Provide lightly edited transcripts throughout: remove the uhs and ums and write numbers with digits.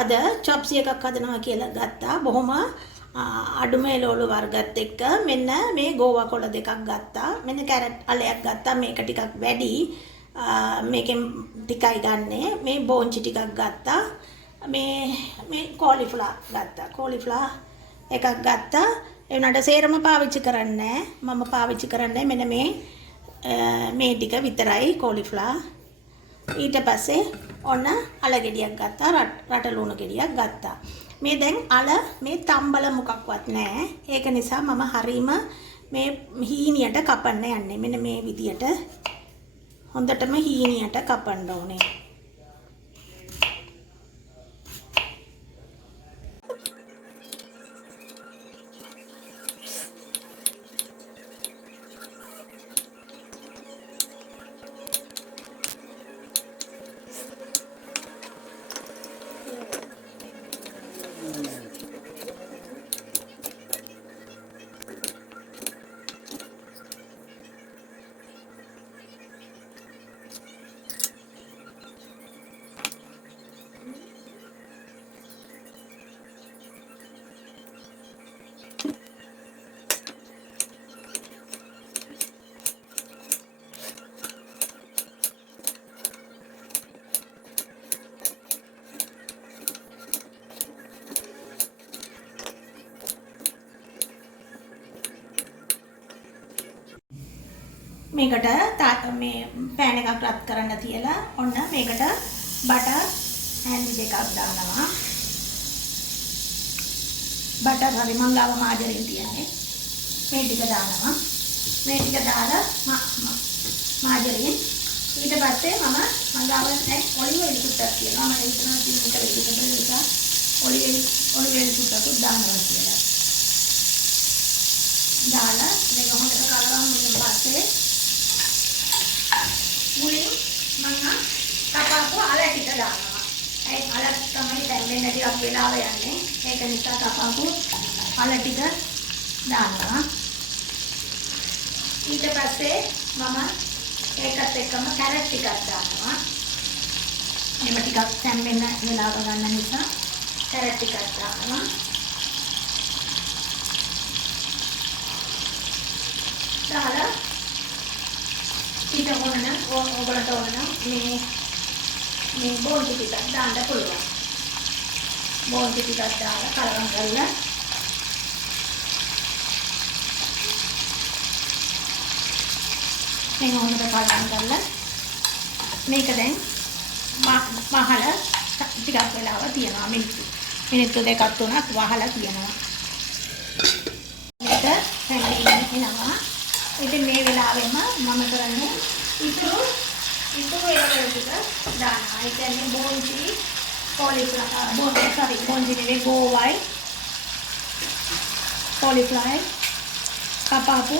අද චොප්ස් එකක් හදනවා කියලා ගත්තා. බොහොම අඩුම එළවලු වර්ගත් එක්ක මෙන්න මේ ගෝවා කොළ දෙකක් ගත්තා. මෙන්න කැරට් අලයක් ගත්තා. මේක ටිකක් වැඩි. මේකෙන් ටිකයි ගන්නෙ. මේ බෝංචි ටිකක් ගත්තා. මේ කෝලිෆ්ලවර් ගත්තා. කෝලිෆ්ලවර් එකක් ගත්තා. ඒ වුණාට සේරම පාවිච්චි කරන්නේ නැහැ. මම පාවිච්චි කරන්නේ මෙන්න මේ ටික විතරයි කෝලිෆ්ලවර්. ඊට පස්සේ ඔන්න අල ගෙඩියක් ගත්තා. රට ලුණු ගෙඩියක් ගත්තා. මේ දැන් අල මේ තම්බල මොකක්වත් නැහැ. ඒක නිසා මම හරීම මේ හීනියට කපන්න යන්නේ. මෙන්න මේ විදියට හොඳටම හීනියට කපන්න ඕනේ. මේකට මේ පෑන් එකක් රත් කරන්න තියලා ඔන්න මේකට බටර් හැන්ඩි දෙකක් දානවා. බටර් හරි මං ගාව මාජරින් තියන්නේ. මේ ටික දානවා. මේ ටික දාලා මාජරින් ඊට පස්සේ මං ගාව ඔලිව් ඔයිල් ටිකක් තියෙනවා. මම හිතනවා මේක වෙලිකබල් නිසා ඔලිව් ඔයිල් ටිකක් දානවා කියලා. දාලා මේක හොඳට කලවම් වෙන පස්සේ මුලින් මම කපාපු අල ටික දානවා. ඒ අල තමයි දැන් මෙන්න ටිකක් වෙලාව යන්නේ. ඒක නිසා කපාපු අල ටික දානවා. ඊට පස්සේ මම ඒකත් එක්කම කැරට් ටිකක් දානවා. මේක ටිකක් තැම්බෙන්න වෙලාව ගන්න නිසා කැරට් ටිකක් දානවා. දාලා ඊට ඔයගොල්ලන්ට ඕන මේ බෝන්ටි ටිකක් දාන්න පුළුවන්. බෝන්ටි ටිකක් දාලා කලවම් කරලා මේක හොඳට කලවම් කරලා මේක දැන් වහලා ටිකක් වෙලාව තියනවා. මිනිත්තු දෙකක් තුනක් වහලා තියනවා. මේක හැංගිලා එනවා. ඉතින් මේ වෙලාවෙම මම කරන්නේ ඉතුරු එළවලු ටික දානවා. ඒ කියන්නේ බෝන්චි බෝන්චි නෙවෙයි ගෝවයි කෝලිෆ්ලවර් කපාපු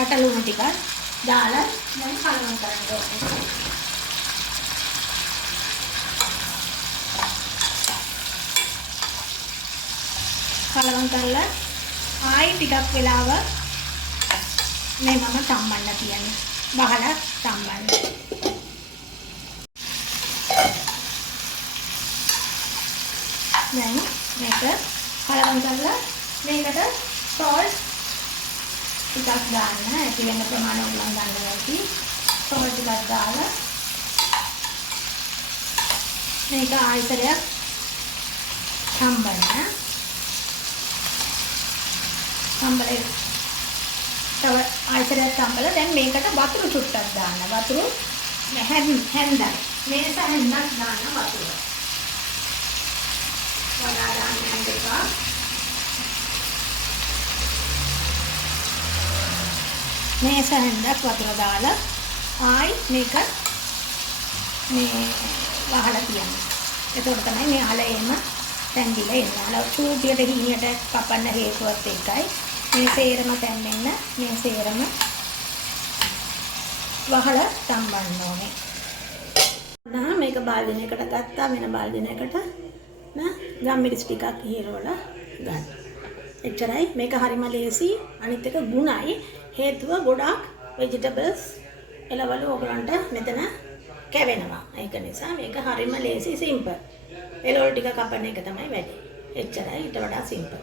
රට ලුණු ටිකක් දාලා දැන් කලවම් කරන්න ඕනේ. කලවම් කරලා ආයි ටිකක් වෙලාව මේ මම තම්බන්න තියන්නේ. වහලා තම්බන්න. දැන් මේක කලවම් කරලා මේකට සෝල්ට් ටිකක් දාන්න. ඇති වෙන ප්‍රමාණය උලන් ගන්න නැති. සෝල්ට් ටිකක් දාලා මේක ආයතරයක් තම්බන්න. තම්බලේ තව ආයතරයක් තම්බලා දැන් මේකට වතුර චුට්ටක් දාන්න. වතුර හැන්දක් මේස හැන්දක් දාන්න වතුර. වඩා දාන්න එපා. මේස හැන්දක් වතුර දාලා ආයි මේක මේ වහලා තියන්න. එතකොට තමයි මේ අලේම තැන්දිලා එන්නේ. අල චූටියට හීනියට කපන්න හේතුවත් ඒකයි. මේ සේරම තැම්බෙන්න මේ සේරම වහලා තම්බන්න ඕනේ. මේක බාල්දිනයකට ගත්තා. වෙන බාල්දිනයකට ගම්මිරිස් ටිකක් හීරවලා ගන්න. එච්චරයි. මේක හරිම ලේසි. අනිත් එක ගුණයි. හේතුව ගොඩාක් vegetables එළවලු ඔයගලන්ට මෙතන කැවෙනවා. ඒක නිසා මේක හරිම ලේසි සිම්පල්. එළවලු ටික කපන එක තමයි වැඩි. එච්චරයි ඊට වඩා සිම්පල්.